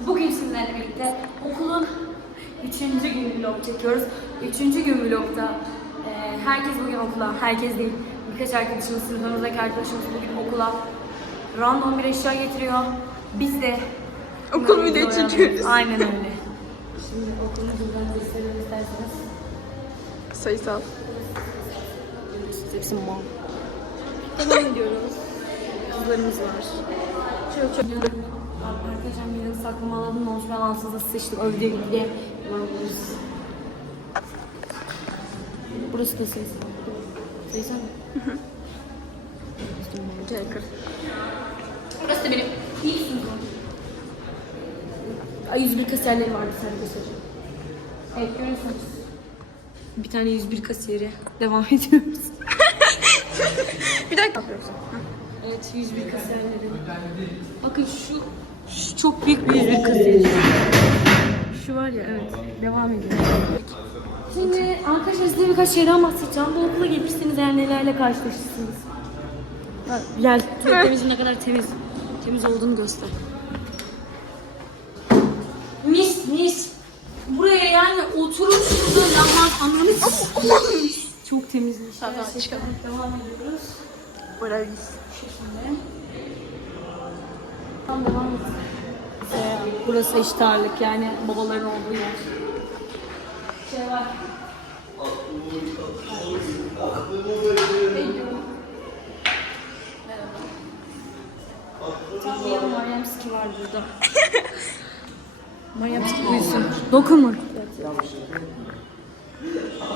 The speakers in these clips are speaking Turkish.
Bugün sizlerle birlikte okulun 3. gün vlog çekiyoruz. 3. gün vlogda e, herkes bugün okula, herkes değil, birkaç arkadaşımız, sınıfımızdaki arkadaşımız bugün okula random bir eşya getiriyor. Biz de Okul video çekiyoruz. Aynen öyle. Şimdi okulu buradan gösterelim isterseniz. Sayısal. Hepsi mal. Devam ediyoruz. Kızlarımız var. Şöyle çok Arkadaşlar benim saklama alanım olmuş. Ben ansızda sıçtım. Övdüğü gibi de. Burası da sayısal. Sayısal mı? Jacker. Burası da benim sınıfım. Ay 101 kasiyerleri vardı sana göstereceğim. Evet görüyorsunuz. Bir tane 101 kasiyeri. Devam ediyoruz. Bir dakika. Evet 101 kasiyerleri. Bakın şu çok büyük bir 101 kasiyeri. Şu var ya evet. Devam ediyoruz. Şimdi arkadaşlar size birkaç şeyden bahsedeceğim. Bu okula gelirseniz eğer nelerle karşılaşırsınız. Bak, Gel. Tuvaletimizin ne kadar temiz temiz olduğunu göster. Mis mis. Buraya yani oturup şurada lahmacun anlamı çok temizmiş. Tamam, Gerçekten. çıkalım. Devam ediyoruz. Buraya biz. Şimdi. Tam devam et. Burası eşit ağırlık yani babaların olduğu yer. Şey var. Tam bir yarım Meryemski var burada. Meryemski uyusun. Dokunma.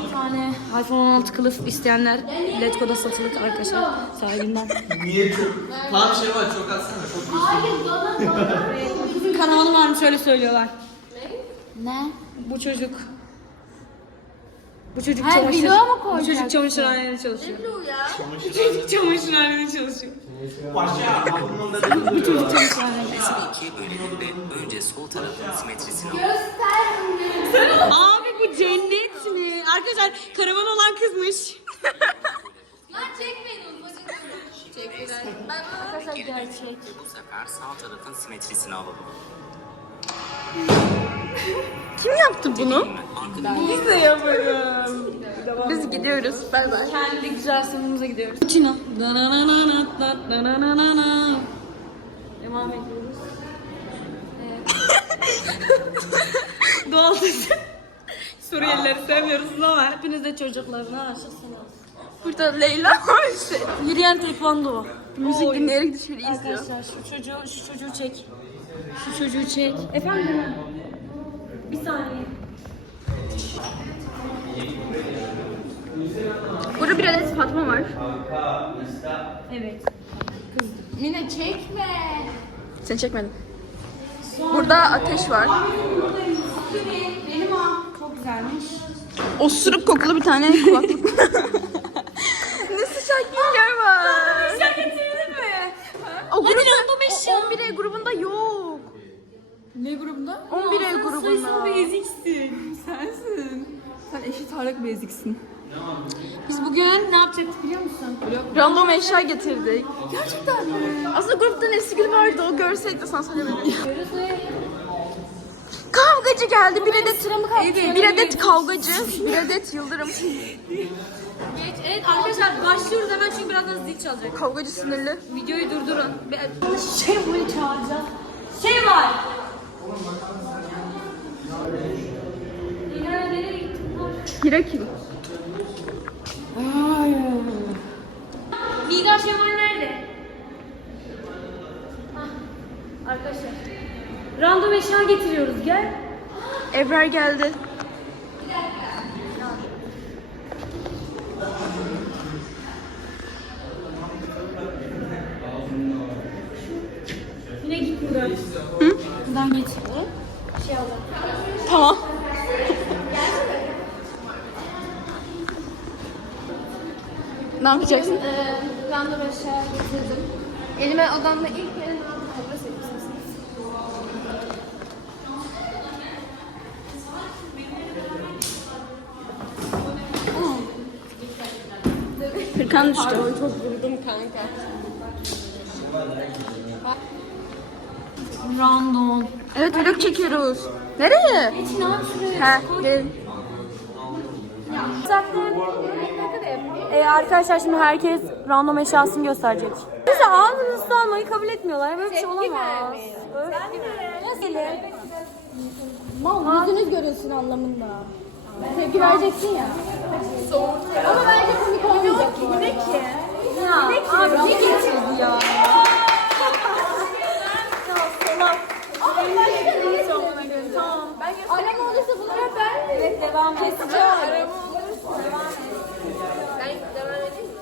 Bir tane iPhone 16 kılıf isteyenler Letgo'da satılık arkadaşlar sahibinden. Niye çok? Tam şey var çok atsana çok Kızın kanalı varmış öyle söylüyorlar. Ne? Bu çocuk. Bu çocuk Ha, çamaşır. vloğa mı Bu koyacaksın? çocuk çamaşırhanede çalışıyor. Bu çocuk çamaşırhanede çalışıyor. Paşa aklımda. Bu çocuk çamaşırhanede. ikiye önce sol tarafın simetrisini Abi bu cennet mi? Arkadaşlar karavan olan kızmış. arkadaşlar gerçek. bu sefer sağ tarafın simetrisini alalım. Kim yaptı bunu? Biz de yaparız. Biz gidiyoruz. Bay bay. Kendi güzel sınıfımıza gidiyoruz. Çino. Devam ediyoruz. Evet. Doğal sesim. Suriyelileri sevmiyoruz ama hepiniz de çocuklarına aşıksınız. Burada Leyla var. Şey. Yürüyen taekwondo. Müzik Oy. dinleyerek dışarı izliyor. Arkadaşlar şu çocuğu, şu çocuğu çek. Şu çocuğu çek. Efendim? Bir saniye. Burada bir adet Fatma var. Evet. Mine çekme. Seni çekmedim. Burada ateş var. Benim o. Çok güzelmiş. Osuruk kokulu bir tane kulaklık. Grubunda yok. Ne grubunda? 11A grubunda. Sen bir eziksin. Sensin. Sen eşit ağırlık bir eziksin. Biz bugün ne yapacaktık biliyor musun? Random eşya getirdik. Gerçekten mi? Aslında grupta Nesigül vardı o görseydi sana söylemedim. Kavgacı geldi. Bir adet, bir adet kavgacı. Bir adet yıldırım. Geç. Evet arkadaşlar başlıyoruz hemen çünkü birazdan zil çalacak. Kavgacı sinirli. Videoyu durdurun. Ben şey burayı çağıracağız. Şey var. Hira kim? Nigar Şemal nerede? Hah, Arkadaşlar. Random eşya getiriyoruz gel. Ebrar geldi. Yine git buradan. Hı? Buradan geç. Şey al. Tamam. ne yapacaksın? Ee, random eşya getirdim. Elime odamda ilk gelen kobra sevgisi. Fırkan düştü. Çok vurdum kanka. Random. Evet vlog çekiyoruz. Nereye? Ha, gel. Ee, arkadaşlar şimdi herkes random eşyasını gösterecek. Bize ağzınızı almayı kabul etmiyorlar. Böyle bir şey olamaz. Öyle. Mal yüzünüz görünsün anlamında. Tepki vereceksin ya. Ama bence komik olmayacak bu ne ki? Ya abi ne getirdi ya? Arama olursa bunu yap ben. Evet devam Keseceğim. Arama olursa. Devam. Ben devam edeyim mi?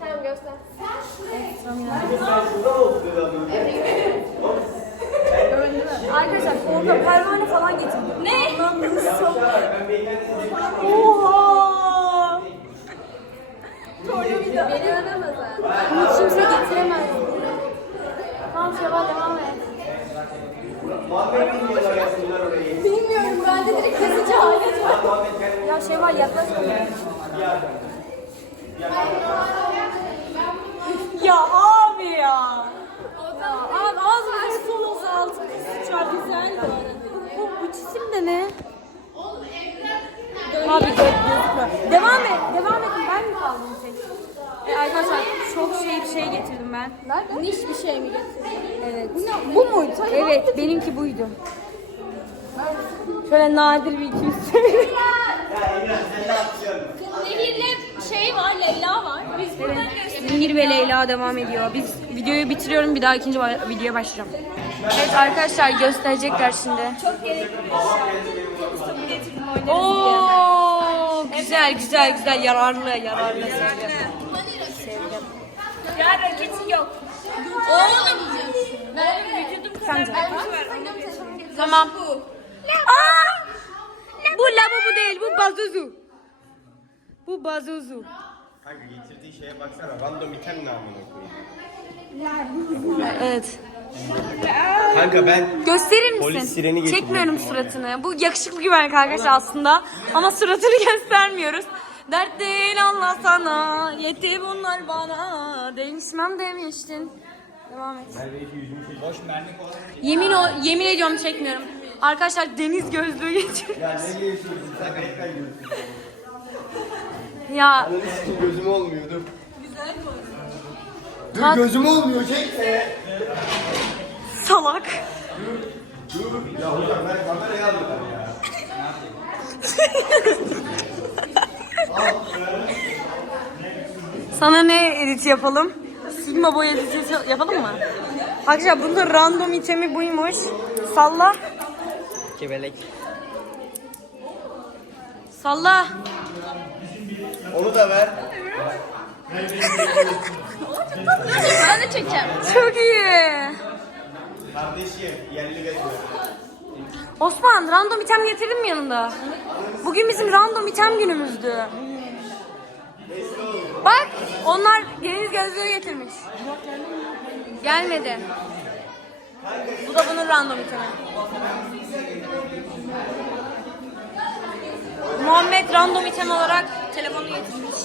Tamam göster. Arkadaşlar orada pervane falan getirdi. Ne? Oha! Beni aramazlar. Bunu kimse getiremez. Tamam Şevval devam et. Bilmiyorum ben de direkt kesici alet var. Ya Şevval yaklaş. Ya abi ya. Ya abi ağzını sol uzalt. Çok güzel bu arada. Bu, bu cisim de ne? Abi gö- gözükmüyor. Devam et. Devam edin. Ben mi kaldım tek? E, arkadaşlar çok şey bir şey getirdim ben. Nerede? Niş bir şey mi getirdin? Evet. Bu muydu? Evet benimki buydu. Şöyle nadir bir kimse. Nehir'le şey var, Leyla var. Biz buradan Nehir ve Leyla devam ediyor. Biz videoyu bitiriyorum bir daha ikinci videoya başlayacağım. Evet arkadaşlar gösterecekler şimdi. Çok gerekli Oo güzel güzel güzel yararlı yararlı sevdim. Sevdim. Ya raketi yok. Oğlum. Ben vücudum kadar. Tamam. Aa! Bu labu bu değil bu bazuzu. Bu bazuzu. Kanka getirdiği şeye baksana. Random item ne amına koyayım. Evet. Kanka ben Gösterir misin? Polis sireni getirdim. Çekmiyorum suratını. Bu yakışıklı güvenlik arkadaşlar aslında. Ama suratını göstermiyoruz. Dert değil anlasana. Yetti bunlar bana. Değişmem demiştin. Devam et. Boş mermi kola. Yemin o, yemin ediyorum çekmiyorum. Arkadaşlar deniz gözlüğü getir. ya ne geliyorsun sen kayıttan geliyorsun. Ya Ananı sikim gözüm olmuyor dur. Dur gözüm olmuyor çekme. salak. Dur. Ya hocam ben kamerayı aldım ya. Sana ne edit yapalım? Sigma boy edit yapalım mı? Arkadaşlar bunun random itemi buymuş. Salla. Kebelek. Salla. Onu da ver. Ben de çekeceğim. Çok iyi. Kardeşim yerli götür. Osman random item getirdin mi yanında? Bugün bizim random item günümüzdü. Bak onlar deniz gözlüğü getirmiş. Gelmedi. Bu da bunun random itemi. Muhammed random item olarak telefonu getirmiş.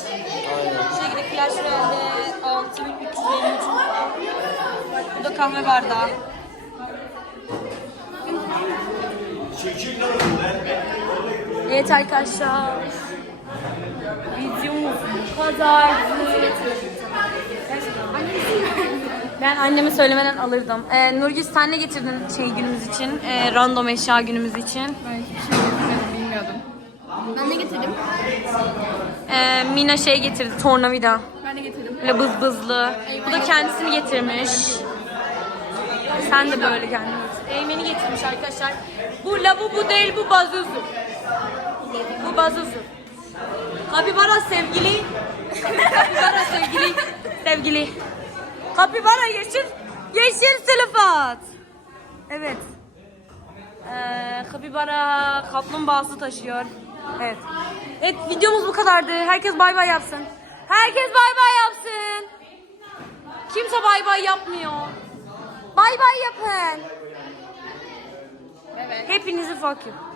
Bu şekilde flash realde 6353. Bu da kahve bardağı. Evet arkadaşlar. Videomuz kadardı. Ben anneme söylemeden alırdım. Ee, Nurgül sen ne getirdin şey günümüz için? Ee, random eşya günümüz için. Ben de getirdim. Ee, Mina şey getirdi, tornavida. Ben de getirdim. Böyle bız bızlı. Bu da kendisini getirmiş. Sen de böyle kendini getir. Eymen'i getirmiş arkadaşlar. Bu labu bu değil, bu bazuzu. Bu bazuzu. Kapibara sevgili. Kapibara sevgili. Sevgili. Kapibara yeşil. Yeşil silifat. Evet. Ee, kapibara kaplumbağası taşıyor. Evet. Evet videomuz bu kadardı. Herkes bay bay yapsın. Herkes bay bay yapsın. Kimse bay bay yapmıyor. Bay bay yapın. Evet. Hepinizi fuck you.